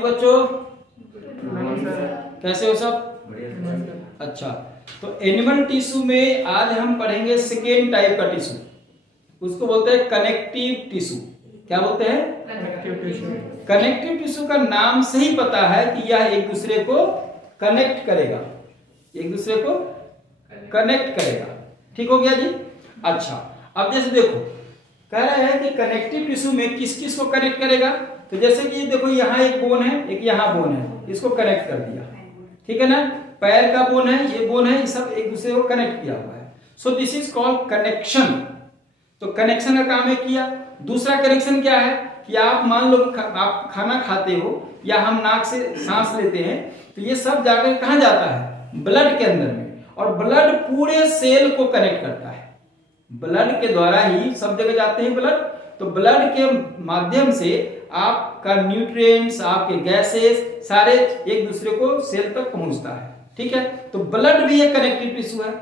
बच्चों कैसे हो सब? अच्छा, तो एनिमल टिश्यू में आज हम पढ़ेंगे सेकेंड टाइप का टिश्यू, उसको बोलते हैं कनेक्टिव टिश्यू। क्या बोलते हैं? Connective tissue. कनेक्टिव टिश्यू का नाम से ही पता है कि यह एक दूसरे को कनेक्ट करेगा, एक दूसरे को कनेक्ट करेगा। ठीक हो गया जी? अच्छा, अब जैसे देखो कह रहा है कि कनेक्टिव टिश्यू में किस किस को कनेक्ट करेगा। तो जैसे कि देखो यहाँ एक बोन है, एक यहाँ बोन है, इसको कनेक्ट कर दिया, ठीक है ना। पैर का बोन है, ये बोन है, ये सब एक दूसरे को कनेक्ट किया हुआ है। So this is called connection. तो कनेक्शन का काम है किया। दूसरा कनेक्शन क्या है कि आप मान लो आप खाना खाते हो या हम नाक से सांस लेते हैं, तो ये सब जाकर कहाँ जाता है? ब्लड के अंदर में, और ब्लड पूरे सेल को कनेक्ट करता है। ब्लड के द्वारा ही सब जगह जाते हैं ब्लड। तो ब्लड के माध्यम से आपका न्यूट्रिएंट्स, आपके गैसेस सारे एक दूसरे को सेल तक पहुंचता है। ठीक है, तो ब्लड भी एक कनेक्टिव टिश्यू है,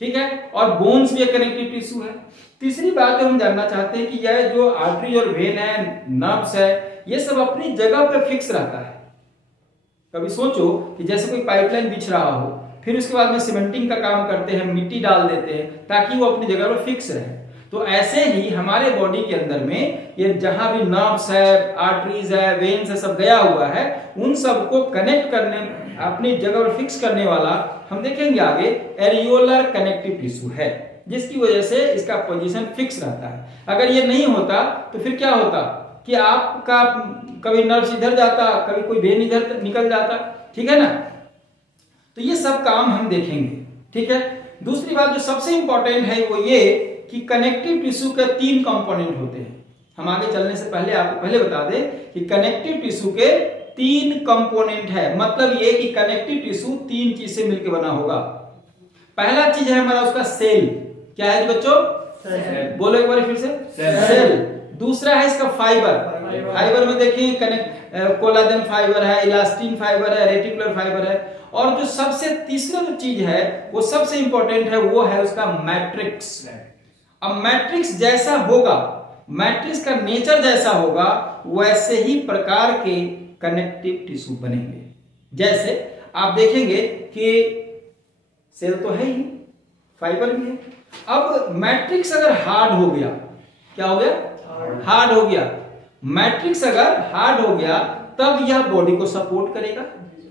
ठीक है, और बोन्स भी एक कनेक्टिव टिश्यू है। तीसरी बात हम जानना चाहते हैं कि यह जो आर्टरी और वेन है, नर्व्स है, ये सब अपनी जगह पे फिक्स रहता है। कभी सोचो कि जैसे कोई पाइपलाइन बिछ रहा हो, फिर उसके बाद में सीमेंटिंग का काम करते हैं, मिट्टी डाल देते हैं ताकि वो अपनी जगह पर फिक्स रहे। तो ऐसे ही हमारे बॉडी के अंदर में ये जहां भी नर्व्स है, आर्टरीज है, वेन्स है, सब गया हुआ है, उन सबको कनेक्ट करने, अपनी जगह पर फिक्स करने वाला हम देखेंगे आगे एरियोलर कनेक्टिव टिश्यू है, जिसकी वजह से इसका पोजीशन फिक्स रहता है। अगर ये नहीं होता तो फिर क्या होता कि आपका कभी नर्व्स इधर जाता, कभी कोई वेन इधर निकल जाता, ठीक है ना। तो ये सब काम हम देखेंगे, ठीक है। दूसरी बात जो सबसे इंपॉर्टेंट है वो ये कि कनेक्टिव टिश्यू के 3 कंपोनेंट होते हैं। हम आगे चलने से पहले आपको पहले बता दें कि कनेक्टिव टिश्यू के 3 कंपोनेंट है। मतलब ये कि कनेक्टिव टिश्यू 3 चीज से मिलकर बना होगा। पहला चीज है हमारा उसका सेल। क्या है बच्चों? सेल। बोलो एक बार फिर से, सेल। दूसरा है इसका फाइबर। फाइबर में देखिए कोलाजन फाइबर है, इलास्टिन फाइबर है, रेटिकुलर फाइबर है। और जो सबसे तीसरा जो चीज है वो सबसे इंपॉर्टेंट है, वो है उसका मैट्रिक्स। अब मैट्रिक्स जैसा होगा, मैट्रिक्स का नेचर जैसा होगा, वैसे ही प्रकार के कनेक्टिव टिश्यू बनेंगे। जैसे आप देखेंगे कि सेल तो है ही, फाइबर भी है। अब मैट्रिक्स अगर हार्ड हो गया, क्या हो गया? हार्ड हो गया। मैट्रिक्स अगर हार्ड हो गया तब यह बॉडी को सपोर्ट करेगा,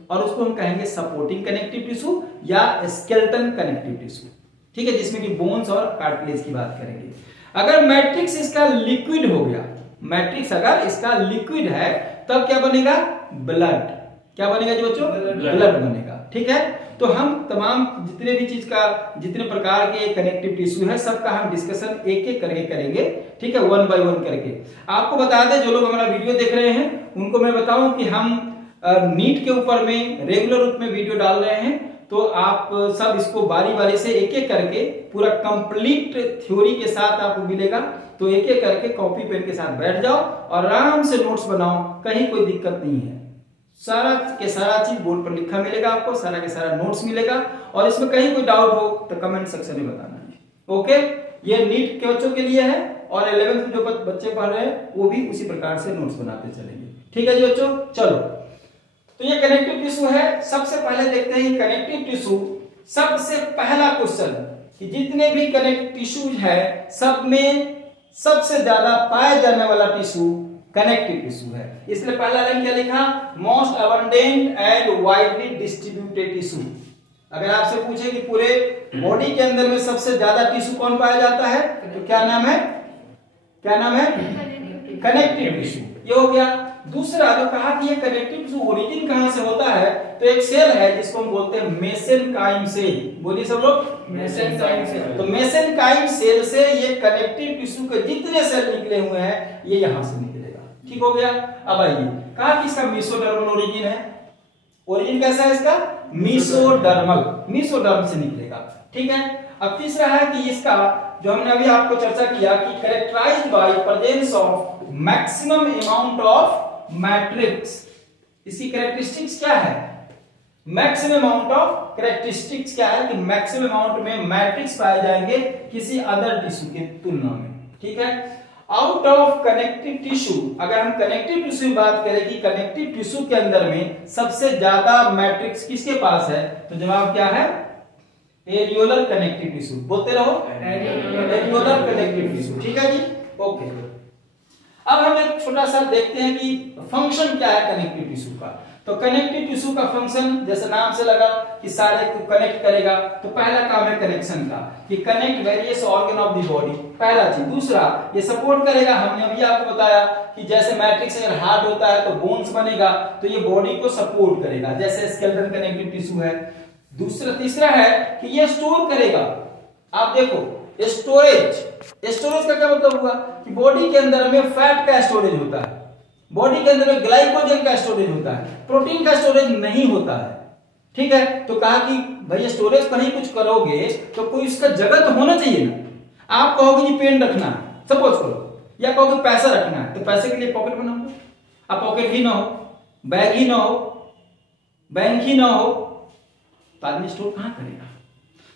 और उसको हम कहेंगे सपोर्टिंग कनेक्टिव टिश्यू या स्केलेटन कनेक्टिव टिश्यू, ठीक है, जिसमें कि बोन्स और कार्टिलेज की बात करेंगे। अगर मैट्रिक्स इसका लिक्विड हो गया, मैट्रिक्स अगर इसका लिक्विड है, तब क्या बनेगा? ब्लड। क्या बनेगा जी बच्चों? ब्लड बनेगा, ठीक है। तो हम तमाम जितने भी चीज का, जितने प्रकार के कनेक्टिव टिश्यू है, सबका हम डिस्कशन एक एक करके करेंगे, ठीक है, 1 बाय 1 करके। आपको बता दें, जो लोग हमारा वीडियो देख रहे हैं उनको मैं बताऊं कि हम नीट के ऊपर में रेगुलर रूप में वीडियो डाल रहे हैं। तो आप सब इसको बारी बारी से एक एक करके पूरा कंप्लीट थ्योरी के साथ आपको मिलेगा। तो एक एक करके कॉपी पेन के साथ बैठ जाओ और आराम से नोट्स बनाओ, कहीं कोई दिक्कत नहीं है। सारा के सारा चीज बोर्ड पर लिखा मिलेगा आपको, सारा के सारा नोट्स मिलेगा। और इसमें कहीं कोई डाउट हो तो कमेंट सेक्शन में बताना। ओके, ये नीट के बच्चों के लिए है, और 11th में जो बच्चे पढ़ रहे हैं वो भी उसी प्रकार से नोट्स बनाते चलेंगे। ठीक है जी बच्चों, चलो। तो ये कनेक्टिव टिश्यू है। सबसे पहले देखते हैं कनेक्टिव टिश्यू। सबसे पहला क्वेश्चन कि जितने भी कनेक्टिव टिश्यू है, सब में सबसे ज्यादा पाया जाने वाला टिश्यू कनेक्टिव टिश्यू है। इसलिए पहला लाइन क्या लिखा? Most abundant and widely distributed tissue. अगर आपसे पूछे कि पूरे बॉडी के अंदर में सबसे ज्यादा टिश्यू कौन पाया जाता है, तो क्या नाम है? क्या नाम है? Connective tissue. ये हो गया। दूसरा जो कहा कि ये कनेक्टिव टिश्यू ओरिजिन कहां से होता है, तो एक सेल है जिसको हम बोलते हैं मेसेनकाइम सेल। बोलिए सब लोग, मेसेनकाइम सेल। तो मेसेनकाइम सेल से ये कनेक्टिव टिश्यू के जितने सेल निकले हुए हैं, ये यहां से निकलेगा। ठीक हो गया। अब आइए, कहा कि इसका मेसोडर्मल ओरिजिन है। ओरिजिन कैसा है इसका? मेसोडर्मल, मेसोडर्म से निकलेगा, ठीक है। अब तीसरा है कि इसका जो हमने अभी आपको चर्चा किया कि characterised by presence of maximum amount of matrix. इसकी कैरेक्टरिस्टिक्स क्या है? मैक्सिमम अमाउंट ऑफ कैरेक्टरिस्टिक्स क्या है कि मैक्सिमम अमाउंट में मैट्रिक्स पाए जाएंगे किसी अदर टिश्यू की तुलना में, ठीक है। आउट ऑफ कनेक्टिव टिश्यू, अगर हम कनेक्टिव टिश्यू की बात करें कि कनेक्टिव टिश्यू के अंदर में सबसे ज्यादा मैट्रिक्स किसके पास है, तो जवाब क्या है, एरियोलर कनेक्टिव टिश्यू। बोलते रहो, एरियोलर कनेक्टिव टिश्यू। ठीक है जी, ओके। अब हम एक छोटा सा देखते हैं कि फंक्शन क्या है कनेक्टिव टिश्यू का। तो कनेक्टिव टिश्यू का फंक्शन जैसे नाम से लगा कि सारे को कनेक्ट करेगा, तो पहला काम है कनेक्शन का कि connect various organ of the body, पहला चीज। दूसरा, ये सपोर्ट करेगा, हमने अभी आपको बताया कि जैसे मैट्रिक्स अगर हार्ड होता है तो बोन्स बनेगा, तो ये बॉडी को सपोर्ट करेगा, जैसे स्केलेटन कनेक्टिव टिश्यू है। दूसरा, तीसरा है कि ये स्टोर करेगा। आप देखो स्टोरेज, स्टोरेज का क्या मतलब हुआ कि बॉडी के अंदर में फैट का स्टोरेज होता है, बॉडी के अंदर में ग्लाइकोजन का स्टोरेज होता है, प्रोटीन का स्टोरेज नहीं होता है। ठीक है, तो कहा कि भाई स्टोरेज पर ही कुछ करोगे तो कोई इसका जगह तो होना चाहिए ना। आप कहोगे जी पेन रखना है, सपोज करो, या कहोगे पैसा रखना है, तो पैसे के लिए पॉकेट बनाओगे। अब पॉकेट ही ना हो, बैग ही ना हो, बैंक ही ना हो, तो आदमी स्टोर कहां करेगा।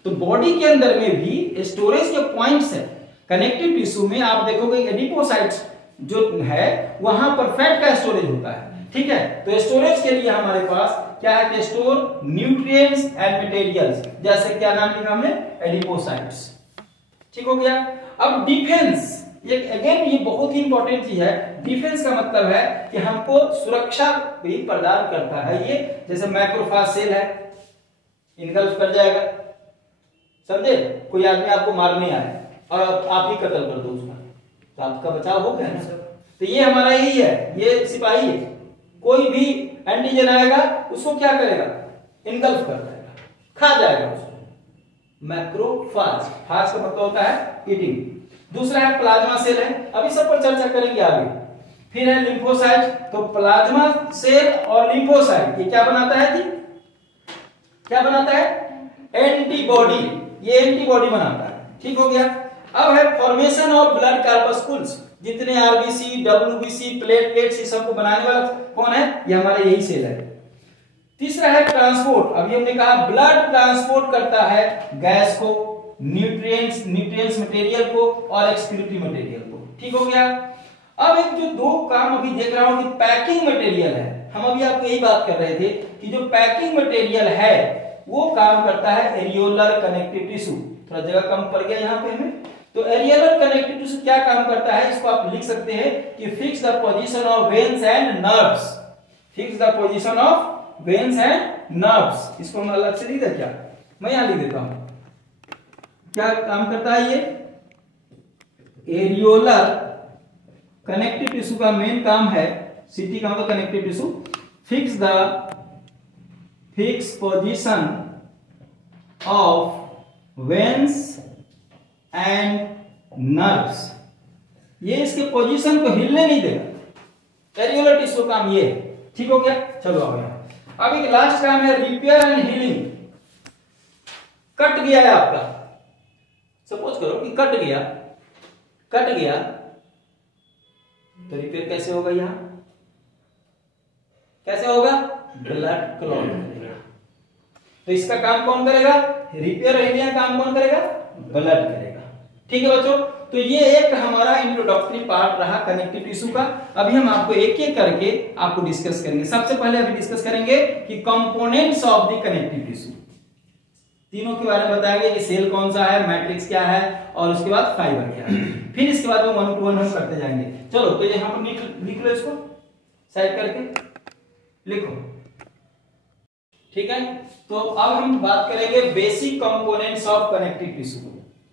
तो बॉडी के अंदर में भी स्टोरेज के पॉइंट्स है। कनेक्टिव टिश्यू में आप देखोगे एडिपोसाइट्स जो है वहां पर फैट का स्टोरेज होता है। ठीक है, तो स्टोरेज के लिए हमारे पास क्या है कि स्टोर न्यूट्रिएंट्स एंड मटेरियल्स, जैसे क्या नाम लिखा हमने, एडिपोसाइट्स। ठीक हो गया। अब डिफेंस, ये अगेन ये बहुत ही इंपॉर्टेंट चीज है। डिफेंस का मतलब है कि हमको सुरक्षा भी प्रदान करता है ये, जैसे मैक्रोफाज सेल है, इनगल्फ कर जाएगा, समझे। कोई आदमी आपको मारने आए और आप ही कत्ल कर दो उसका, तो आपका बचाव हो गया ना। तो ये हमारा यही है, ये सिपाही है, कोई भी एंटीजन आएगा उसको क्या करेगा, इनगल्फ कर देगा, खा जाएगा उसको। मैक्रोफाज, फाज का मतलब होता है ईटिंग। दूसरा है प्लाज्मा सेल है, अभी सब पर चर्चा करेंगे आगे। फिर है लिम्फोसाइट, तो प्लाज्मा सेल और लिम्फोसाइट ये क्या बनाता है जी, क्या बनाता है, एंटीबॉडी, ये एंटीबॉडी बनाता है। ठीक हो गया। अब है फॉर्मेशन ऑफ ब्लड कार्पस्कुल्स, जितने आरबीसी, डब्ल्यूबीसी, प्लेटलेट्स, ये सबको बनाने वाला कौन है, ये हमारे यही सेल है। तीसरा है ट्रांसपोर्ट, अभी हमने कहा ब्लड ट्रांसपोर्ट करता है गैस को, न्यूट्रिएंट्स मटेरियल को और एक्सक्रीटरी मटेरियल को। ठीक हो गया। अब एक जो दो काम अभी देख रहा हूं कि पैकिंग मटेरियल है, हम अभी आपको यही बात कर रहे थे कि जो पैकिंग मटेरियल है वो काम करता है एरियोलर कनेक्टिव टिश्यू। थोड़ा जगह कम पड़ गया यहाँ पे हमें। तो एरियोलर कनेक्टिव टिश्यू क्या काम करता है, इसको आप लिख सकते हैं कि fix the position of veins and nerves, fix the position of veins and nerves. इसको हम अलग से लिख दे क्या, मैं यहां लिख देता हूं। क्या काम करता है ये, एरियोलर कनेक्टिव टिश्यू का मेन काम है, सीटी का मतलब connective tissue, fix the position of veins and nerves. ये इसके पोजीशन को हिलने नहीं देगा, एरियोलर टिश्यू काम ये। ठीक हो गया। चलो अब एक लास्ट काम है रिपेयर एंड हीलिंग। कट गया है आपका, सपोज करो कि कट गया तो रिपेयर कैसे होगा, यहां कैसे होगा, ब्लड क्लॉट करेगा। तो इसका काम कौन करेगा, रिपेयर और हीलिंग काम कौन करेगा, ब्लड करेगा। ठीक है बच्चों, तो ये एक हमारा इंट्रोडक्टरी पार्ट रहा कनेक्टिव टिश्यू का। अभी हम आपको एक एक करके आपको डिस्कस करेंगे। सबसे पहले अभी डिस्कस करेंगे कि components of the connective tissue, तीनों के बारे में बताएंगे कि सेल कौन सा है, मैट्रिक्स क्या है और उसके बाद फाइबर क्या है। फिर इसके बाद में 1 to 1 हम करते जाएंगे। चलो तो यहां पर लिख लो, इसको साइड करके लिखो। ठीक है, तो अब हम बात करेंगे basic components of connective tissue.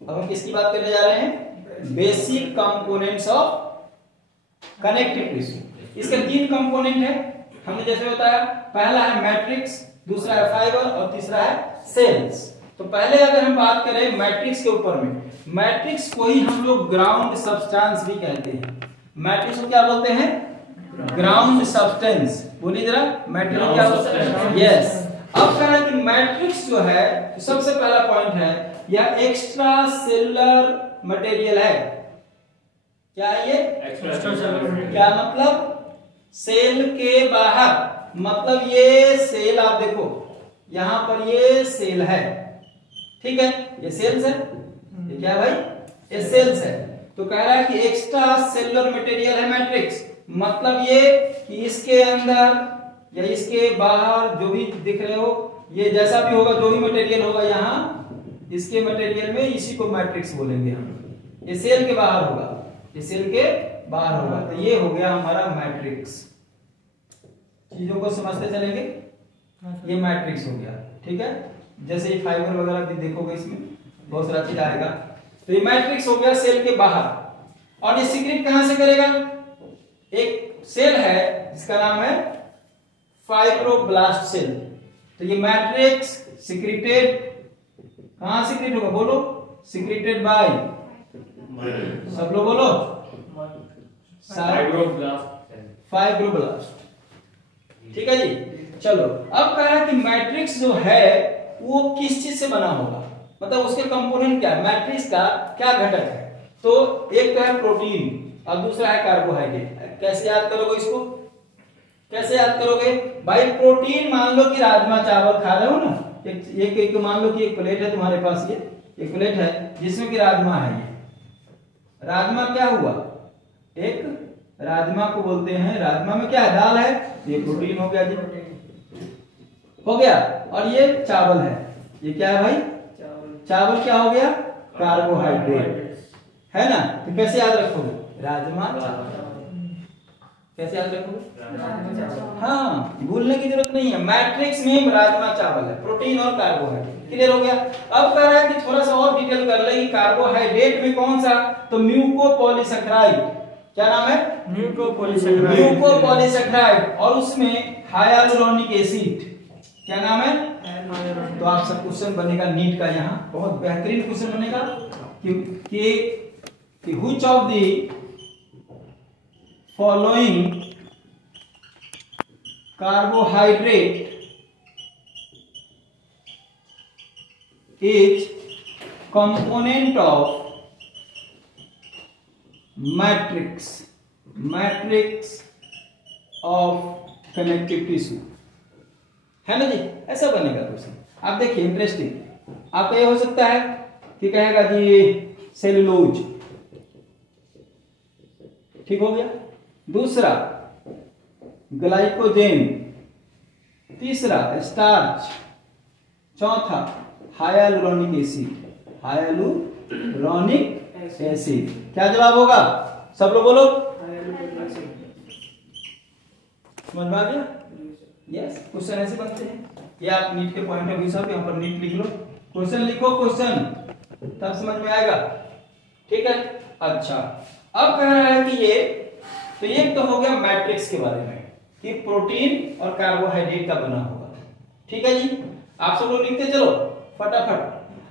अब हम किसकी बात करने जा रहे हैं, basic components of connective tissue. इसके 3 कंपोनेंट है, हमने जैसे बताया, पहला है मैट्रिक्स, दूसरा है फाइबर और तीसरा है सेल्स। तो पहले अगर हम बात करें मैट्रिक्स के ऊपर में, मैट्रिक्स को ही हम लोग ग्राउंड सब्सटेंस भी कहते हैं। मैट्रिक्स को क्या बोलते हैं, ग्राउंड सब्सटेंस। बोलिए जरा, मैट्रिक्स को क्या बोलते हैं, यस। अब कह रहा है कि मैट्रिक्स जो है, तो सबसे पहला पॉइंट है, यह एक्स्ट्रा सेलुलर मटेरियल है। क्या है ये, एक्स्ट्रा सेलुलर। क्या मतलब, सेल के बाहर, मतलब ये सेल आप देखो यहां पर ये सेल है, ठीक है, ये सेल्स है, ये क्या है भाई, ये सेल्स है। तो कह रहा है कि एक्स्ट्रा सेलुलर मटेरियल है मैट्रिक्स, मतलब ये कि इसके अंदर या इसके बाहर जो भी दिख रहे हो, ये जैसा भी होगा, जो भी मटेरियल होगा यहाँ इसके मटेरियल में, इसी को मैट्रिक्स बोलेंगे हम। ये सेल के बाहर होगा, ये सेल के बाहर होगा, तो ये हो गया हमारा मैट्रिक्स। चीजों को समझते चलेंगे, ये मैट्रिक्स हो गया, ठीक है। जैसे ये फाइबर वगैरह भी देखोगे, इसमें बहुत सारा चीज आएगा। तो ये मैट्रिक्स हो गया सेल के बाहर। और ये सीक्रेट कहां से करेगा? एक सेल है जिसका नाम है फाइब्रोब्लास्ट सेल। तो ये मैट्रिक्स सीक्रेटेड कहां सीक्रेट होगा? बोलो, सीक्रेटेड बाय, सब लोग बोलो, फाइब्रोब्लास्ट। ठीक है जी। चलो अब कह रहा है कि मैट्रिक्स जो है वो किस चीज से बना होगा, मतलब उसके कंपोनेंट क्या है, मैट्रिक्स का क्या घटक है। तो एक तो है प्रोटीन और दूसरा है कार्बोहाइड्रेट। कैसे याद करोगे इसको? कैसे याद करोगे भाई? प्रोटीन मान लो कि राजमा चावल खा रहे हो ना, एक मान लो कि एक प्लेट है तुम्हारे पास, ये एक प्लेट है जिसमें कि राजमा है। ये राजमा क्या हुआ? एक राजमा को बोलते हैं, राजमा में क्या है? दाल है, ये प्रोटीन हो गया जी, हो गया। और ये चावल है, ये क्या है भाई? चावल क्या हो गया? कार्बोहाइड्रेट है ना। तो कैसे याद रखोगे? राजमा चावल। कैसे याद रखोगे? हाँ, भूलने की जरूरत नहीं है। मैट्रिक्स में राजमा चावल है, प्रोटीन और कार्बोहाइड्रेट। क्लियर हो गया। अब कह रहा है कि थोड़ा सा और डिटेल कर ले कि कार्बोहाइड्रेट में कौन सा, तो म्यूकोपॉलीसेकेराइड। क्या नाम है? म्यूकोपॉलीसेकेराइड। और उसमें हाइलुरोनिक एसिड। क्या नाम है? तो आप सब क्वेश्चन बनेगा नीट का, यहाँ बहुत बेहतरीन क्वेश्चन बनेगा कि which of the following carbohydrate is component of matrix of connective tissue, है ना जी। ऐसा बनेगा क्वेश्चन। आप देखिए इंटरेस्टिंग, आपका ये हो सकता है कि कहेगा जी सेलुलोज, ठीक हो गया। दूसरा ग्लाइकोजेन, तीसरा स्टार्च, चौथा हाइलुरोनिक एसिड। Hyaluronic acid. क्या जवाब होगा? सब लोग बोलो। समझ में आ गया? यस, क्वेश्चन ऐसे बनते हैं। ये आप नीट के पॉइंट ऑफ व्यू से यहाँ पर नीट लिख लो, क्वेश्चन लिखो, क्वेश्चन तब समझ में आएगा। ठीक है। अच्छा, अब कह रहा है कि ये तो ये तो हो गया मैट्रिक्स के बारे में कि प्रोटीन और कार्बोहाइड्रेट का बना होगा। ठीक है जी, आप सब लोग लिखते चलो फटाफट।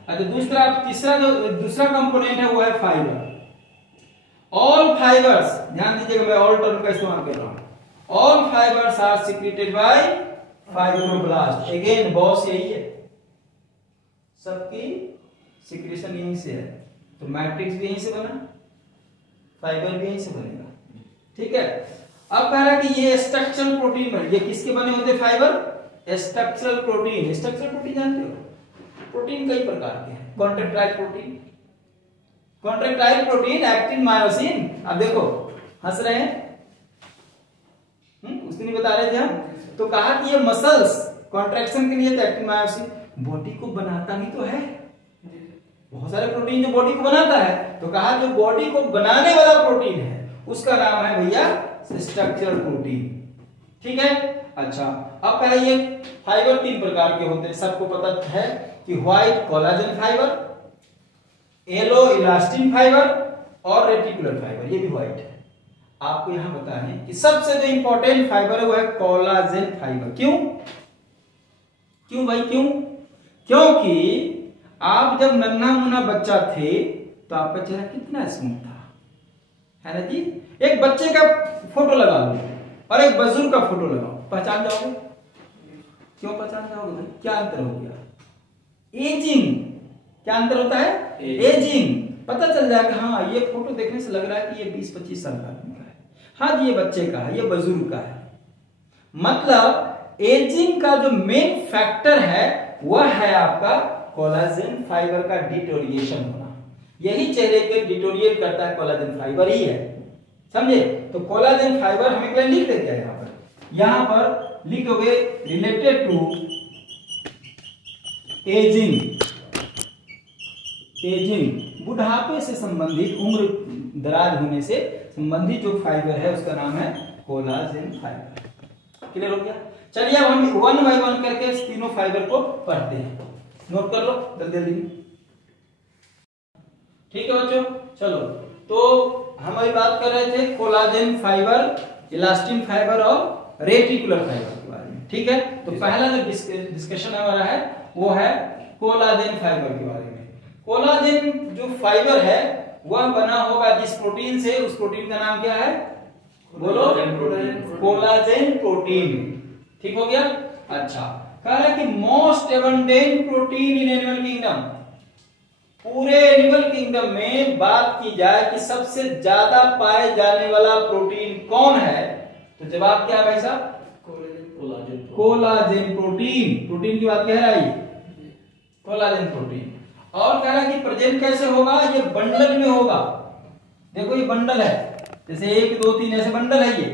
अच्छा, दूसरा कंपोनेंट है वो है फाइबर। ऑल फाइबर्स, ध्यान दीजिएगा, मैं ऑल टर्म का इस्तेमाल कर रहा हूं। All fibres are secreted by fibroblast. Again boss यही है, सबकी सिक्रेशन यहीं से है। तो मैट्रिक्स भी यहीं से बना, फाइबर भी यहीं से बनेगा। ठीक है। अब कह रहा है कि ये स्ट्रक्चरल प्रोटीन बने, ये किसके बने होते हैं? Fibre. Structural protein, structural protein जानते हो? प्रोटीन कई प्रकार के हैं। Contractile protein, contractile protein, actin myosin. अब देखो हंस रहे हैं, उस दिन बता रहे थे हम। तो कहा कि ये मसल्स कॉन्ट्रैक्शन के लिए तो एक्टिन मायोसिन, बॉडी को बनाता ही तो है। बहुत सारे प्रोटीन जो बॉडी को बनाता है, तो कहा जो बॉडी को बनाने वाला प्रोटीन है उसका नाम है भैया स्ट्रक्चरल प्रोटीन। ठीक है। अच्छा, अब कहा ये फाइबर 3 प्रकार के होते हैं, सबको पता है कि white collagen fibre, yellow elastin fibre और रेटिकुलर फाइबर। ये भी व्हाइट है। आपको यहां बताएं कि सबसे जो इंपॉर्टेंट फाइबर है वो है कोलाजन फाइबर। क्यों भाई, क्यों? क्योंकि आप जब नन्हा मुन्ना बच्चा थे तो आपका चेहरा कितना स्मूथ था, है ना जी। एक बच्चे का फोटो लगा लो और एक बुजुर्ग का फोटो लगाओ, पहचान जाओगे? क्यों पहचान जाओगे भाई? क्या अंतर हो गया? एजिंग। क्या अंतर होता है? एजिंग। पता चल जाएगा, हाँ ये फोटो देखने से लग रहा है कि ये 20-25 साल का आदमी का है, हाँ जी ये बच्चे का है, ये बुजुर्ग का है। मतलब एजिंग का जो मेन फैक्टर है वह है आपका कोलाजन फाइबर का डिटोरिएशन होना। यही चेहरे पे डिटोरिएट करता है कोलाजन फाइबर ही है, समझे। तो कोलाजन फाइबर हमें क्या लिख देते हैं यहाँ पर लिखोगे रिलेटेड टू एजिंग बुढ़ापे से संबंधित, उम्र दराज होने से संबंधित जो फाइबर है उसका नाम है कोलाजन फाइबर। क्लियर हो गया। चलिए अब हम वन बाय वन करके इस तीनों फाइबर को पढ़ते हैं, नोट कर लो जल्दी जल्दी। ठीक है बच्चों, चलो तो हम अभी बात कर रहे थे कोलाजन फाइबर, इलास्टिन फाइबर और रेटिकुलर फाइबर के बारे में। ठीक है, तो पहला जो डिस्कशन हमारा है वो है कोलाजन फाइबर के बारे में। कोलाजन जो फाइबर है वह बना होगा जिस प्रोटीन से, उस प्रोटीन का नाम क्या है, बोलो, कोलाजन प्रोटीन। ठीक हो गया। अच्छा, कह रहा है कि most abundant protein in animal kingdom, पूरे एनिमल किंगडम में बात की जाए कि सबसे ज्यादा पाए जाने वाला प्रोटीन कौन है, तो जवाब क्या है भाई साहब, कोलाजन प्रोटीन। प्रोटीन की बात कह रहा है कोलाजन प्रोटीन। और कह रहा है कि प्रेजेंट कैसे होगा, ये बंडल में होगा। देखो ये बंडल है, जैसे 1 2 3 ऐसे बंडल है ये।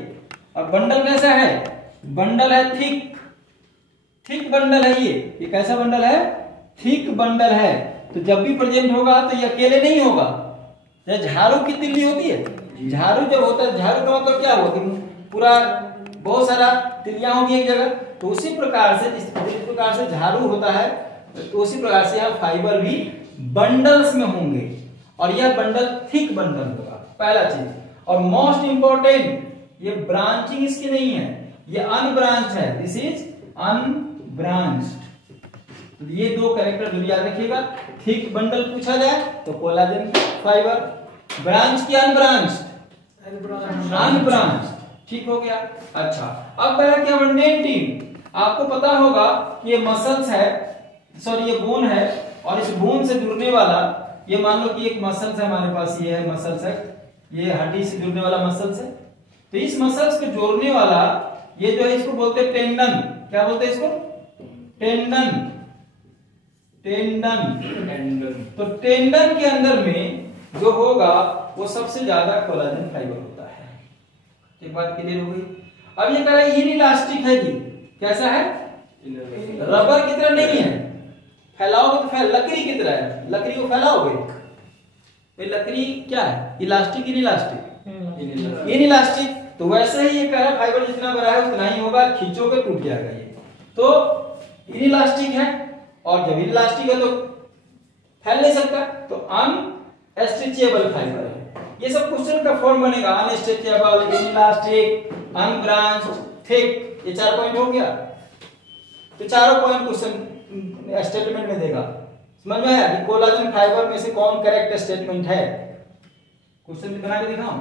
और बंडल कैसा है, बंडल है थिक बंडल है ये कैसा बंडल है, थिक बंडल है। तो जब भी प्रेजेंट होगा तो ये अकेले नहीं होगा। जैसे झाड़ू की तिल्ली होती है, झाड़ू जब होता है, झाड़ू का मतलब क्या हुआ कि पूरा बहुत सारा तिल्लियां होगी एक जगह, तो उसी प्रकार से जिस प्रकार से झाड़ू होता है, तो उसी प्रकार से यहाँ फाइबर भी बंडल्स में होंगे और यह बंडल थिक बंडल होगा, पहला चीज। और मोस्ट इंपॉर्टेंट, ये ब्रांचिंग इसकी नहीं है, ये अनब्रांच है, दिस इज अनब्रांच्ड। तो ये दो कैरेक्टर जरूर याद रखिएगा। थिक बंडल पूछा जाए तो कोलाजन फाइबर, ब्रांच की अनब्रांच। ठीक हो गया। अच्छा, अब कह क्या अबंडेंटिंग, आपको पता होगा कि ये मसल्स है, सॉरी ये बोन है, और इस बोन से जुड़ने वाला, ये मान लो कि एक मसल्स है हमारे पास, ये है मसल्स है, ये हड्डी से जुड़ने वाला मसल्स है। तो इस मसल्स को जोड़ने वाला ये जो है इसको बोलते हैं टेंडन। क्या बोलते हैं इसको, टेंडन। तो टेंडन के अंदर में जो होगा वो सबसे ज्यादा कोलाजन फाइबर होता है। एक बात क्लियर हो गई। अब ये कह रहा है इनइलास्टिक है जी, कैसा है, रबर की तरह नहीं है, फैलाओगे तो लकड़ी की तरह है, लकड़ी को फैलाओगे तो लकड़ी क्या है, इलास्टिक इनइलास्टिक, इनइलास्टिक। तो वैसे ही ये कह रहा है फाइबर जितना बड़ा है उतना ही होगा, खींचोगे टूट जाएगा ये। तो इनइलास्टिक है, और जब इलास्टिक है तो फैल नहीं सकता, तो अनस्ट्रेचेबल फाइबर है। ये सब क्वेश्चन का फॉर्म बनेगा, अनस्ट्रेचेबल, इलास्टिक, अनब्रांच्ड, थिक। ये 4 पॉइंट हो गया। तो चारों पॉइंट क्वेश्चन स्टेटमेंट में देगा। समझ में आया कि कोलाजन फाइबर में से कौन करेक्ट स्टेटमेंट है। क्वेश्चन बना के दिखाऊं,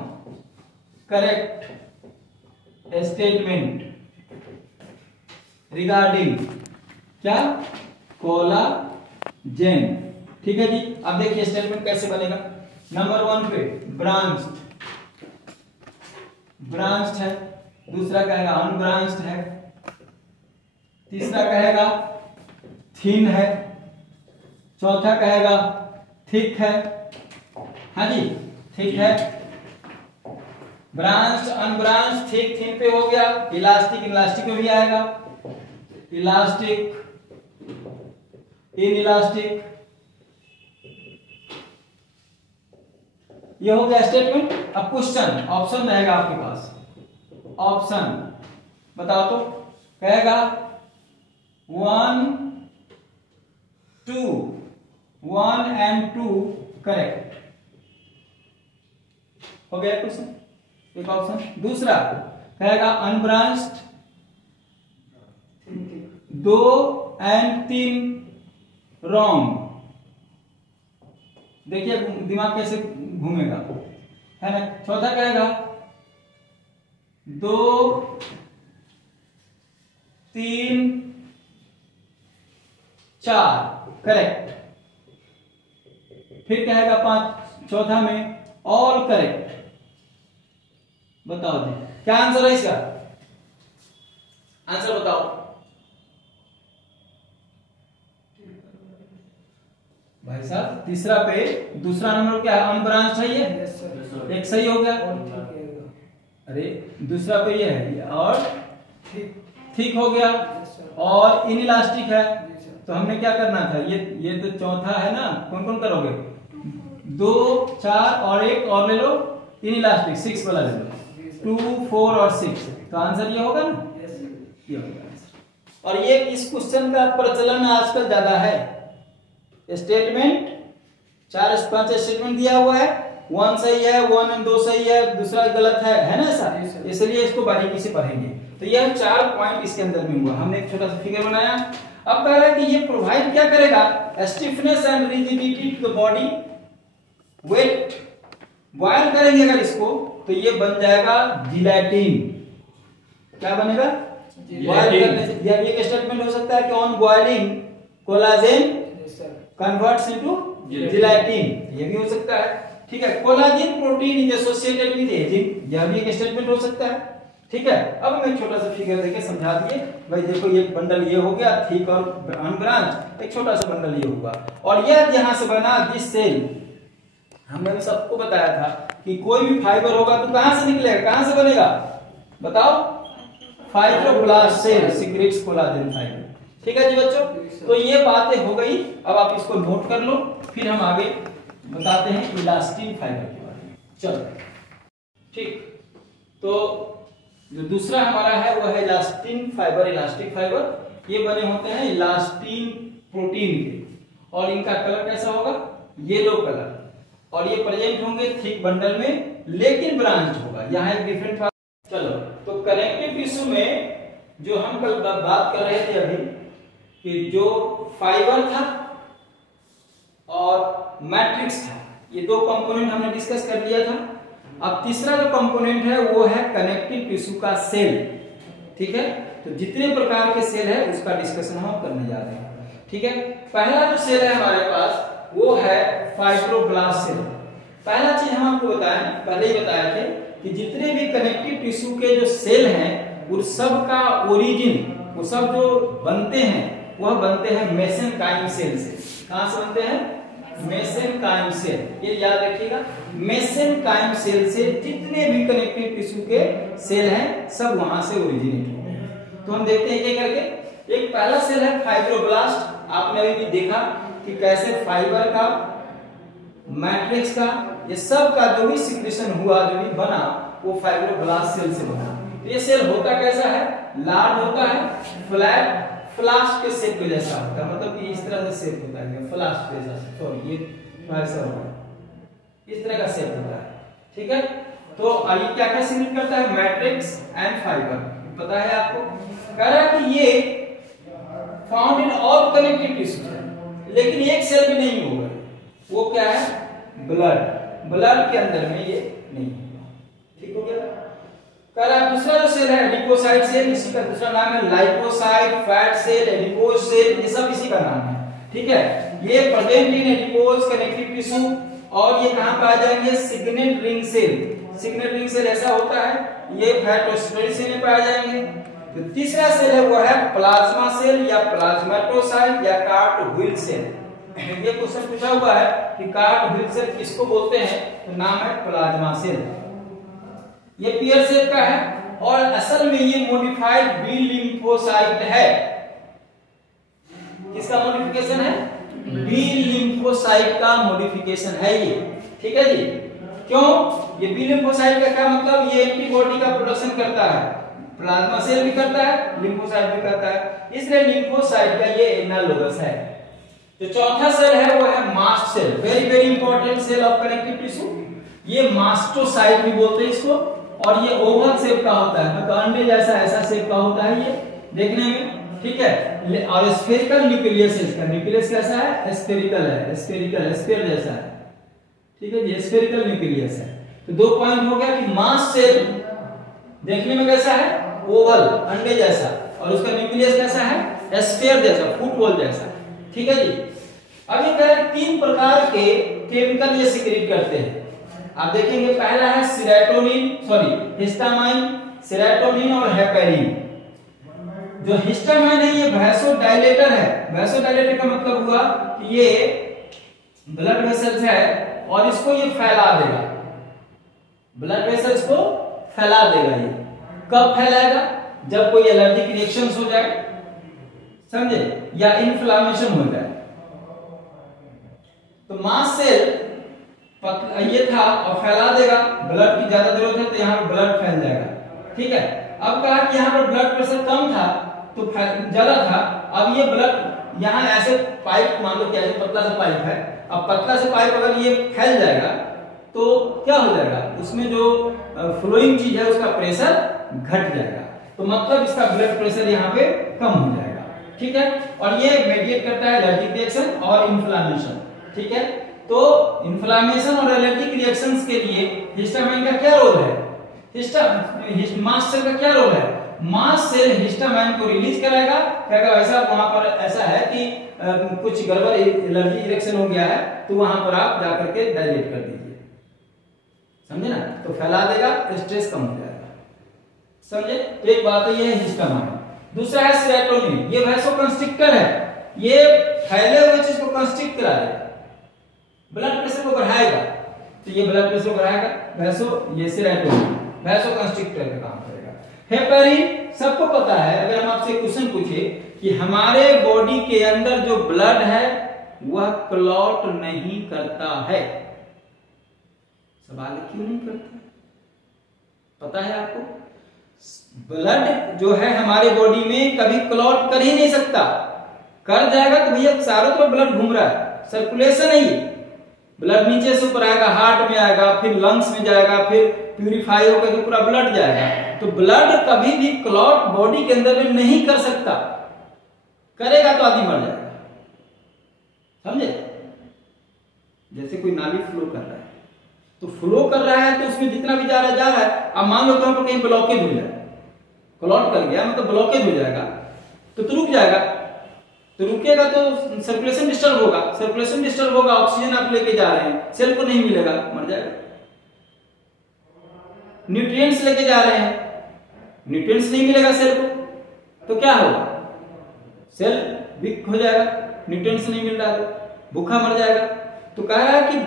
करेक्ट स्टेटमेंट रिगार्डिंग क्या, कोलाजेन। ठीक है जी। अब देखिए स्टेटमेंट कैसे बनेगा। नंबर 1 पे ब्रांच्ड है, दूसरा कहेगा अनब्रांच्ड है, तीसरा कहेगा थिन है, चौथा कहेगा थिक है। हाँ जी, थिक है, ब्रांच अनब्रांच, थिक थिन पे हो गया। इलास्टिक इलास्टिक में भी आएगा, इलास्टिक इनइलास्टिक। ये हो गया स्टेटमेंट। अब क्वेश्चन, ऑप्शन रहेगा आपके पास। ऑप्शन बताओ तो, कहेगा 1 2 1 and 2 करेक्ट हो गया क्वेश्चन, एक ऑप्शन। दूसरा कहेगा अनब्रांच्ड 2 and 3 रॉन्ग। देखिए दिमाग कैसे घूमेगा, है ना। चौथा कहेगा 2 3 4 करेक्ट। फिर कहेगा 5 चौथा में ऑल करेक्ट। बताओ जी क्या आंसर है इसका, आंसर बताओ भाई साहब तीसरा पे दूसरा नंबर क्या है, अनब्रांच्ड है ये, एक सही हो गया। अरे दूसरा पे ये है और ठीक हो गया और इनइलास्टिक है। तो हमने क्या करना था, ये तो चौथा है ना, कौन कौन करोगे, 2 4 और एक और ले लो इनइलास्टिक 6 वाला ले लो, 2 4 और 6। तो आंसर ये होगा ना, ये होगा आंसर। और ये इस क्वेश्चन का प्रचलन आजकल ज्यादा है। स्टेटमेंट 4-5 स्टेटमेंट दिया हुआ है, 1 सही है, 1 और 2 सही है, दूसरा गलत है ना ऐसा, इसलिए इसको बारीकी से पढ़ेंगे। तो यह 4 पॉइंट इसके अंदर में हुआ। हमने एक छोटा सा फिगर बनाया। अब कह रहा है कि ये प्रोवाइड क्या करेगा, stiffness and rigidity to the body weight. Boil करेंगे अगर इसको तो ये बन जाएगा जिलेटिन। क्या बनेगा, बॉयल करने से। यह भी एक स्टेटमेंट हो सकता है कि on boiling collagen converts into gelatin, ये भी हो सकता है। ठीक है, collagen protein is associated with ageing, यह भी एक स्टेटमेंट हो सकता है। ठीक है, अब हम एक छोटा सा फिगर देके समझा दिए। भाई देखो ये बंडल ये हो गया थिक और अनब्रांच, एक छोटा सा बंडल ये हुआ और यह जहां से बना दिस सेल। हमने भी सबको बताया था कि कोई भी फाइबर होगा तो कहां से निकलेगा, कहां से बनेगा, बताओ, fibroblast cell secrets collagen fiber. ठीक है जी बच्चों, तो ये बातें हो गई। अब आप इसको नोट कर लो, फिर हम आगे बताते हैं इलास्टिन फाइबर के बारे में। चलो ठीक, तो जो दूसरा हमारा है वो है इलास्टिन फाइबर, इलास्टिक फाइबर। ये बने होते हैं इलास्टिन प्रोटीन के और इनका कलर कैसा होगा, येलो कलर, और ये प्रेजेंट होंगे थिक बंडल में लेकिन ब्रांच होगा। यहाँ एक डिफरेंट बात। चलो, तो कनेक्टिव टिश्यू में जो हम कल बात कर रहे थे अभी कि जो फाइबर था और मैट्रिक्स था, ये 2 कंपोनेंट हमने डिस्कस कर लिया था। अब तीसरा जो कंपोनेंट है वो है कनेक्टिव टिश्यू का सेल। ठीक है, तो जितने प्रकार के सेल है उसका डिस्कशन हम करने जा रहे हैं। ठीक है, पहला जो सेल है हमारे पास वो है फाइब्रोब्लास्ट सेल। पहला चीज हम आपको बताएं, पहले ही बताए थे कि जितने भी कनेक्टिव टिश्यू के जो सेल हैं उन सब का ओरिजिन, वो सब जो बनते हैं वह बनते हैं मेसेनकाइम सेल से। कहां से बनते हैं, मेसेनकाइम सेल। ये याद रखिएगा, मेसेनकाइम सेल से जितने भी कनेक्टिव टिश्यू के सेल हैं सब वहां से ओरिजिनेट होते हैं। तो हम देखते हैं एक करके। एक पहला सेल है फाइब्रोब्लास्ट। आपने अभी भी देखा कि कैसे फाइबर का, मैट्रिक्स का, ये सब का जो भी सिक्रेशन हुआ, जो भी बना, वो फाइब्रोब्लास्ट सेल से बना। तो ये सेल होता कैसा है, लार्ज होता है, फ्लैट फ्लास्क के शेप के जैसा होता है, मतलब कि इस तरह से शेप होता है, फ्लास्क जैसा, सॉरी ये ऐसा होता है, इस तरह का शेप होता है। ठीक है, तो ये क्या क्या सिग्निफिक करता है, मैट्रिक्स एंड फाइबर, पता है आपको। कह रहा है कि ये found in all connective tissues है, लेकिन एक सेल भी नहीं होगा, वो क्या है, ब्लड। ब्लड के अंदर में ये नहीं होगा। ठीक हो गया। कह रहा है दूसरा जो सेल है एडिपोसाइट सेल, इसी का दूसरा नाम है lipocyte, fat cell, adipose cell, ये सब इसी का नाम है। ठीक है, ये present in adipose connective tissue और ये कहां पाए जाएंगे, signal ring cell. Signal ring cell ऐसा होता है, ये फैटोस्टेरोइड सेल में पाए जाएंगे। तो तीसरा सेल है वो है प्लाज्मा सेल या प्लाज्मेटोसाइट या कार्ट व्हील सेल। ये क्वेश्चन पूछा हुआ है कि कार्ट व्हील सेल किसको बोलते हैं, तो नाम है प्लाज्मा सेल। ये पियर शेप का है और असल में ये मॉडिफाइड बी लिम्फोसाइट है। किसका मॉडिफिकेशन है, बी लिम्फोसाइट का मॉडिफिकेशन है ये। ठीक है जी, क्यों, ये बी लिम्फोसाइट का क्या मतलब, ये एंटीबॉडी का प्रोडक्शन करता है, प्लाज्मा सेल भी करता है, लिम्फोसाइट भी करता है, इसलिए लिम्फोसाइट का ये एनालोगस है। तो चौथा सेल है वो है mast cell, very very important cell of connective tissue. ये मास्टोसाइट भी बोलते हैं इसको, और ये ओवल शेप का होता है, मतलब अंडे जैसा ऐसा शेप का होता है ये देखने में। ठीक है, और स्फेरिकल न्यूक्लियस है इसका, न्यूक्लियस कैसा है, स्फेरिकल है, स्फेरिकल स्फीयर जैसा है। ठीक है, ये स्फेरिकल न्यूक्लियस है। तो 2 पॉइंट हो गया कि मास्ट सेल देखने में कैसा है, ओवल अंडे जैसा, और उसका न्यूक्लियस कैसा है, स्फीयर जैसा, फुटबॉल जैसा। ठीक है जी। अब ये कह रहे 3 प्रकार के केमिकल ये सिक्रेट करते हैं। आप देखेंगे पहला है सेरोटोनिन, सॉरी हिस्टामाइन, सेरोटोनिन और हेपेरिन। जो हिस्टामाइन है ये वैसोडाइलेटर है। वैसोडाइलेटर का मतलब हुआ कि ये ब्लड वेसल्स है और इसको ये फैला देगा, ब्लड वेसल्स को फैला देगा। ये कब फैलाएगा? जब कोई एलर्जिक रिएक्शंस हो जाए, समझे, या इन्फ्लामेशन हो जाए। तो मास्ट सेल ये था और फैला देगा, ब्लड की ज्यादा जरूरत है तो यहाँ पर ब्लड फैल जाएगा। ठीक है, अब कहा कि यहाँ पर ब्लड प्रेशर कम था तो ज्यादा था, अब ये ब्लड यहाँ ऐसे पाइप, मान लो क्या है, पतला सा पाइप है, अब पतला सा पाइप अगर ये फैल जाएगा तो क्या हो जाएगा, उसमें जो फ्लोइंग चीज है उसका प्रेशर घट जाएगा, तो मतलब इसका ब्लड प्रेशर यहाँ पे कम हो जाएगा। ठीक है, और ये मेडिएट करता है एलर्जिक रिएक्शन और इन्फ्लामेशन। ठीक है, तो इन्फ्लामेशन और एलर्जिक रिएक्शंस के लिए हिस्टामाइन का क्या रोल है? मास्ट सेल का क्या रोल है? मास्ट सेल हिस्टामाइन को रिलीज कराएगा। अगर ऐसा वहां पर ऐसा है कि कुछ गड़बड़ एलर्जी रिएक्शन हो गया है तो वहां पर आप जाकर के डायलेट कर दीजिए, समझे ना, तो फैला देगा, स्ट्रेस कम हो जाएगा। समझे? तो एक बात है ये है हिस्टामाइन। दूसरा है सेरोटोनिन, ये वैसोकंस्ट्रिक्टर है, ये फैले हुए चीज को कंस्ट्रिक्ट करा देगा, ब्लड प्रेशर को बढ़ाएगा, तो ये ब्लड प्रेशर को बढ़ाएगा, ये सेरोटोनिन वैसोकंस्ट्रिक्टर का काम करेगा। हेपेरिन सबको पता है, अगर हम आपसे क्वेश्चन पूछे कि हमारे बॉडी के अंदर जो ब्लड है वह क्लॉट नहीं करता है, सवाल क्यों नहीं करता? पता है आपको? ब्लड जो है हमारे बॉडी में कभी क्लॉट कर ही नहीं सकता, कर जाएगा तो भैया चारों तरफ ब्लड घूम रहा है, सर्कुलेशन है ये, ब्लड नीचे से ऊपर आएगा, हार्ट में आएगा, फिर लंग्स में जाएगा, फिर प्यूरिफाई होकर के पूरा ब्लड जाएगा, तो ब्लड कभी भी क्लॉट बॉडी के अंदर में नहीं कर सकता, करेगा तो आदमी मर जाएगा। समझे? जैसे कोई नाली फ्लो कर रहा है, तो फ्लो कर रहा है तो उसमें जितना भी जा रहा है, अब मान लो कहीं पर कहीं ब्लॉकेज हो जाए, क्लॉट कर गया मतलब ब्लॉकेज हो जाएगा, तो रुक जाएगा, तो रुकेगा तो सर्कुलेशन डिस्टर्ब होगा, सर्कुलेशन डिस्टर्ब होगा, ऑक्सीजन आप लेके जा रहे हैं, सेल को नहीं मिलेगा, मर जाएगा। न्यूट्रिएंट्स लेके जा रहे हैं, न्यूट्रिएंट्स नहीं मिलेगा सेल को, तो क्या होगा, सेल वीक हो जाएगा, न्यूट्रिएंट्स नहीं मिल रहा है, भूखा मर जाएगा। तो कह रहा है कि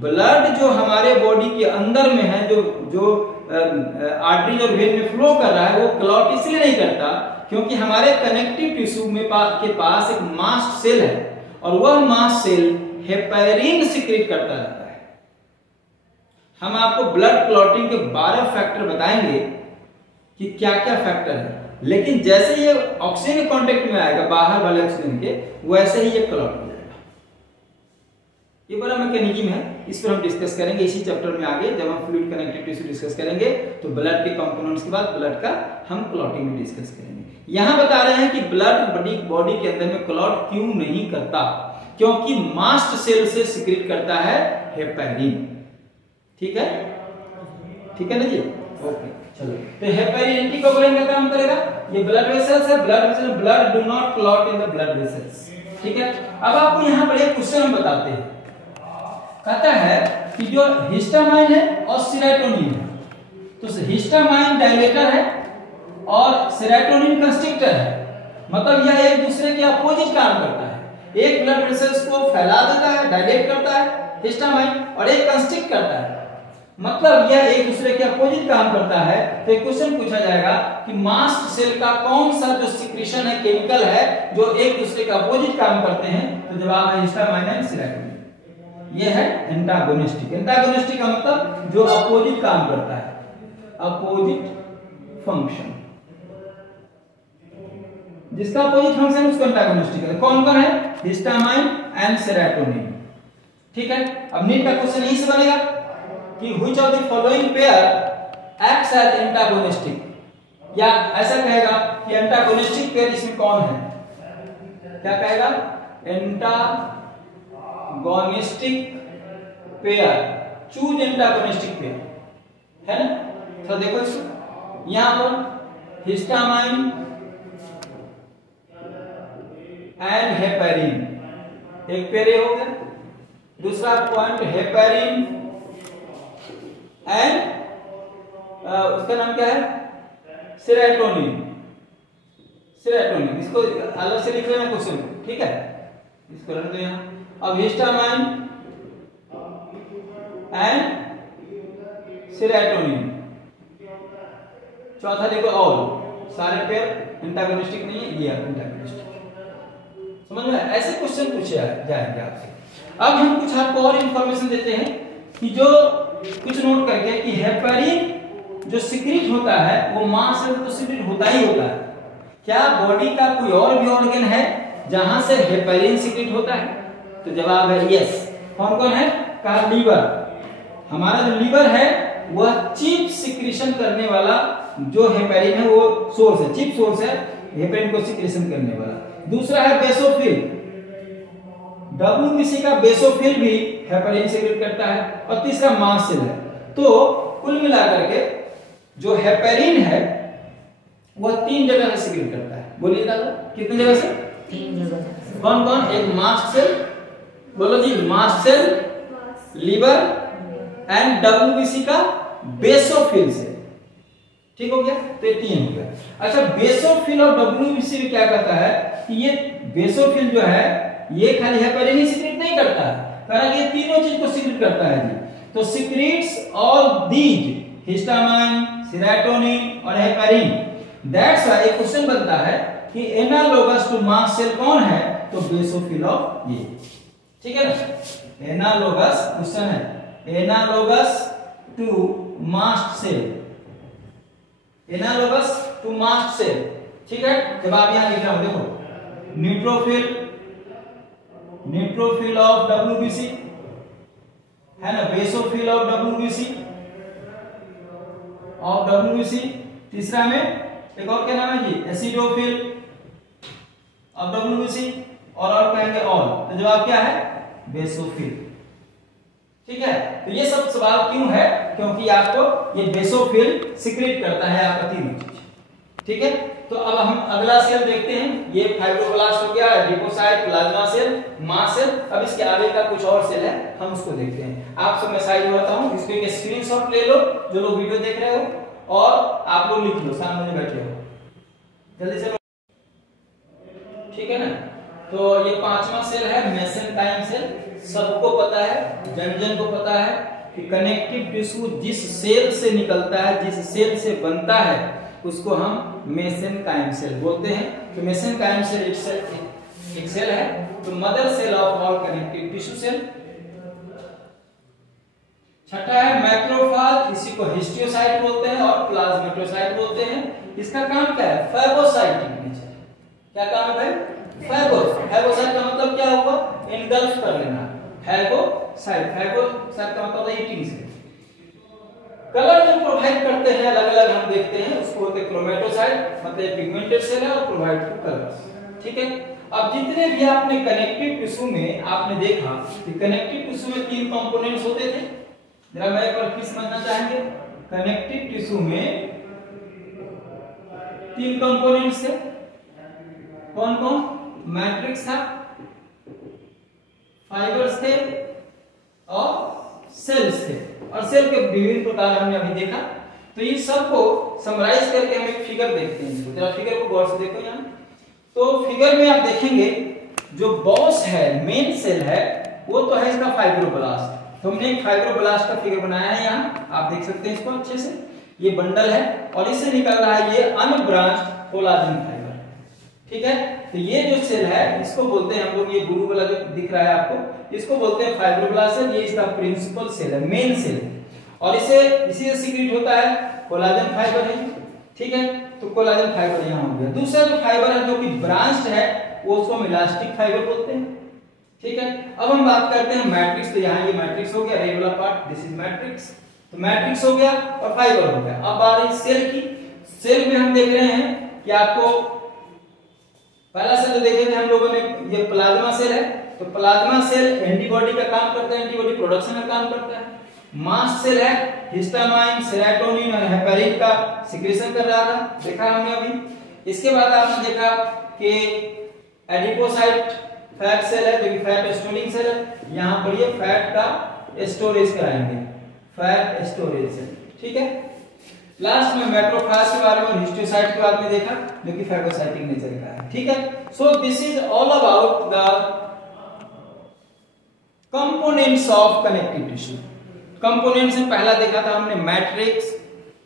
ब्लड जो हमारे बॉडी के अंदर में है, जो आर्टरी और वेन में फ्लो कर रहा है, वो क्लॉट इसलिए नहीं करता क्योंकि हमारे कनेक्टिव टिश्यू में के पास एक मास्ट सेल है और वह मास्ट सेल हेपेरिन सिक्रेट करता रहता है। हम आपको ब्लड क्लॉटिंग के 12 फैक्टर बताएंगे कि क्या क्या फैक्टर है, लेकिन जैसे ये ऑक्सीजन के कांटेक्ट में आएगा बाहर वाले ऑक्सीजन के, वैसे ही ये क्लॉट हो जाएगा। ये बड़ा मैकेनिज्म है, इस पर हम डिस्कस करेंगे इसी चैप्टर में आगे, जब हम फ्लूइड कनेक्टिव टिश्यू डिस्कस करेंगे तो ब्लड के कंपोनेंट्स के बाद ब्लड का हम क्लॉटिंग में डिस्कस करेंगे। यहां बता रहे हैं कि ब्लड बॉडी के अंदर में क्लॉट क्यों नहीं करता, क्योंकि मास्ट सेल से सिक्रेट करता है हेपेरिन। ठीक है, ठीक है ना जी, ओके चलो। तो हेपेरिन एंटीकोगुलेंट का काम करेगा, ये ब्लड वेसल्स है, blood vessel, blood do not clot in the blood vessels. ठीक है, अब आपको यहां पर एक क्वेश्चन हम बताते हैं, कहता है कि जो हिस्टामाइन है और सेरोटोनिन है, तो हिस्टामाइन डायलेटर है और सेरोटोनिन कंस्ट्रिक्टर है, मतलब यह एक दूसरे के अपोजिट काम करता है। एक ब्लड वेसल्स को फैला देता है, डायलेट करता है हिस्टामाइन, और एक कंस्ट्रिक्ट करता है, मतलब यह एक दूसरे के अपोजिट काम करता है। तो एक क्वेश्चन पूछा जाएगा कि मास्ट सेल का कौन सा जो सिक्रीशन है, केमिकल है, जो एक दूसरे के अपोजिट काम करते हैं, तो जवाब है हिस्टामाइन एंड सेरोटोनिन। ये है एंटागोनिस्टिक। एंटागोनिस्टिक का मतलब जो अपोजिट काम करता है, अपोजिट फंक्शन, जिसका अपोजिट फंक्शन उसको एंटागोनिस्टिक है। कौन कौन है? Histamine and serotonin. ठीक है, अब नीट का क्वेश्चन यही से बनेगा कि which of the following pair acts as antagonistic, या ऐसा कहेगा कि एंटागोनिस्टिक पेयर इसमें कौन है, क्या कहेगा, antagonistic pair, choose antagonistic pair, है ना। तो देखो इसको, यहां पर हिस्टामाइन एंड हेपेरिन एक पेयर हो गया, दूसरा पॉइंट हेपेरिन एंड उसका नाम क्या है, सेरोटोनिन। सेरोटोनिन, इसको अलग से लिख लेना क्वेश्चन, ठीक है, इसको रख दो यहां। अब हिस्टामाइन एंड सेरोटोनिन। चौथा देखो ऑल, सारे पेयर एंटागोनिस्टिक नहीं है, ये एंटागोनिस्टिक। समझ में? ऐसे क्वेश्चन पूछे जाएंगे आपसे। अब हम कुछ आपको और इंफॉर्मेशन देते हैं कि जो कुछ नोट करके कि हेपेरिन जो सिक्रीट होता है वो मांस से तो सिक्रीट होता ही होता है। क्या बॉडी का कोई और भी ऑर्गन है जहां से हेपेरिन सिक्रीट होता है? तो जवाब है यस। कौन कौन है? कहा लीवर। हमारा जो लीवर है वह चीफ सिक्रीशन करने वाला जो हेपेरिन है वो सोर्स है, चीफ सोर्स है हेपेरिन को सिक्रीशन करने वाला। दूसरा है बेसोफिल, डब्ल्यूबीसी का बेसोफिल भी हेपेरिन सिक्रीट करता है। और तीसरा मास्ट सेल है। तो कुल मिलाकर के जो हेपेरिन है वह 3 जगह से सिक्रीट करता है। बोलिए दादा, कितनी जगह से? 3 जगह। कौन कौन? एक मास्ट सेल, बोलो जी, mast cell, liver and WBC का बेसोफिल से। ठीक हो गया? तो ये 3 हो गया। अच्छा, बेसोफिल और डब्ल्यूबीसी में क्या कहता है कि ये बेसोफिल जो है ये खाली हेपेरिन ही सिक्रीट नहीं करता है, कारण ये तीनों चीज को सिक्रीट करता है जी। तो secretes all these, histamine, serotonin और हेपेरिन। दैट्स व्हाई एक क्वेश्चन बनता है कि एनालोगस टू मास्ट सेल कौन है? तो बेसोफिल ऑफ ये। ठीक है ना? एनालोगस क्वेश्चन है, analogous to mast cell, analogous to mast cell. ठीक है? जब आप यहां लिख रहा हूं देखो, न्यूट्रोफिल, न्यूट्रोफिल ऑफ डब्ल्यूबीसी है ना, basophil of WBC, of WBC. तीसरा में एक और क्या नाम है जी? एसिडोफिल ऑफ डब्ल्यूबीसी, और कहेंगे ऑल। तो जवाब क्या है? बेसोफिल। ठीक है? तो ये सब सवाल क्यों है? क्योंकि आपको ये बेसोफिल सिक्रीट करता है आपका तीनों चीज। ठीक है? तो अब हम अगला सेल देखते हैं। ये फाइब्रोब्लास्ट हो गया, adipocyte, plasma cell, mast cell. अब इसके आगे का कुछ और सेल है, हम उसको देखते हैं। आप सब मैं साइड में बताऊं, इसको एक स्क्रीनशॉट ले लो जो लोग वीडियो देख रहे हो, और आप लोग लिख लो, सामने बैठे हो, जल्दी से। ठीक है ना? तो ये 5वां सेल है मेसेंकाइम सेल। सबको पता है, जन जन को पता है कि कनेक्टिव टिश्यू जिस सेल से निकलता है, जिस सेल से बनता है, उसको हम मेसेंकाइम सेल बोलते हैं। तो मेसेंकाइम सेल एक सेल है, तो mother cell of all connective tissue cell. छठा है मैक्रोफाज, इसी को हिस्टियोसाइट बोलते हैं और प्लाज्मेटोसाइट बोलते हैं। इसका काम क्या है? Phagocytic nature. क्या काम है भाई? फैगोसाइट का मतलब क्या हुआ? एनगल्फ कर लेना। फैगोसाइट का मतलब है ईटिंग सेल। कलर जो प्रोवाइड करते हैं अलग अलग हम देखते हैं, उसको बोलते हैं क्रोमेटोसाइट, मतलब पिगमेंटेड सेल है और प्रोवाइड टू कलर्स। ठीक है? अब जितने भी आपने कनेक्टिव टिश्यू में आपने देखा कि कनेक्टिव टिश्यू में 3 कंपोनेंट्स होते थे। जरा मैं एक बार फिर समझना चाहेंगे, कनेक्टिव टिश्यू में 3 कंपोनेंट्स थे। कौन कौन? मैट्रिक्स था, फाइबर्स थे और सेल्स थे। और सेल के विभिन्न प्रकार हमने अभी देखा। तो ये सब को समराइज करके हम एक फिगर देखते हैं। जरा फिगर को गौर से देखो यहाँ। तो फिगर में आप देखेंगे जो बॉस है, मेन सेल है, वो तो है इसका फाइब्रोब्लास्ट। तो हमने एक फाइब्रोब्लास्ट का फिगर बनाया है यहाँ, आप देख सकते हैं इसको अच्छे से। ये बंडल है और इससे निकल रहा है ये अनब्रांच्ड कोलाजन फाइबर। ठीक है? तो ये जो सेल है इसको बोलते हैं हम लोग, ये ब्लू वाला जो दिख रहा है आपको, इसको बोलते हैं फाइब्रोब्लास्ट सेल। ये इसका प्रिंसिपल सेल है, मेन सेल है, और इसी से सीक्रेट होता है कोलाजन फाइबर है। ठीक है? तो कोलाजन फाइबर यहाँ हो गया। दूसरा जो फाइबर है जो कि ब्रांच्ड है, वो उसको हम इलास्टिक फाइबर बोलते हैं। ठीक है? अब हम बात करते हैं मैट्रिक्स। तो यहाँ ये मैट्रिक्स हो गया, रेड वाला पार्ट, दिस इज मैट्रिक्स। तो मैट्रिक्स हो गया और फाइबर हो गया। अब आ रही सेल की। सेल में हम देख रहे हैं कि आपको पहला सेल देखे थे हम लोगों ने, ये प्लाज्मा सेल है। तो प्लाज्मा सेल एंटीबॉडी का काम करता है, एंटीबॉडी प्रोडक्शन का काम करता है। मास्ट सेल है, हिस्टामाइन, सेरोटोनिन और हेपेरिन का सिक्रेशन कर रहा था, देखा हमने अभी। इसके बाद आपने देखा कि एडिपोसाइट फैट सेल है, जो कि फैट स्टोरिंग सेल है। यहां पर ये फैट का स्टोरेज कराएंगे, फैट स्टोरेज सेल। ठीक है? लास्ट में मैक्रोफाज के बारे में और हिस्टियोसाइट के बारे में देखा, जो कि फैगोसाइटिक नेचर का है। ठीक है? So this is all about the components of connective tissue. Components में पहला देखा था हमने मैट्रिक्स,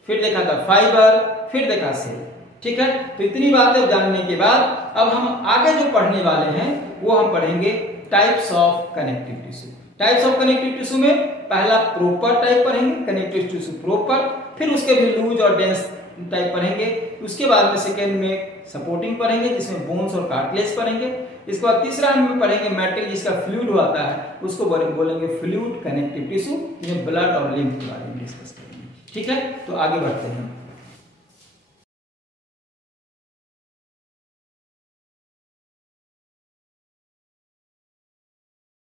फिर देखा था फाइबर, फिर देखा सेल। ठीक है, तो इतनी बातें जानने के बाद अब हम आगे जो पढ़ने वाले हैं वो हम पढ़ेंगे types of connective tissue. Types of connective tissue में पहला प्रॉपर टाइप पढ़ेंगे, कनेक्टिव टिश्यू प्रॉपर, फिर उसके भी लूज और डेंस टाइप पढ़ेंगे। उसके बाद में सेकेंड में सपोर्टिंग पढ़ेंगे जिसमें बोन्स और कार्टिलेज पढ़ेंगे। इसके बाद तीसरा हम पढ़ेंगे मैट्रिक्स जिसका फ्लूइड होता है, उसको बोलेंगे फ्लूइड कनेक्टिव टिश्यू, जिसमें ब्लड और लिम्फ के बारे में डिस्कस करेंगे। ठीक है, तो आगे बढ़ते हैं।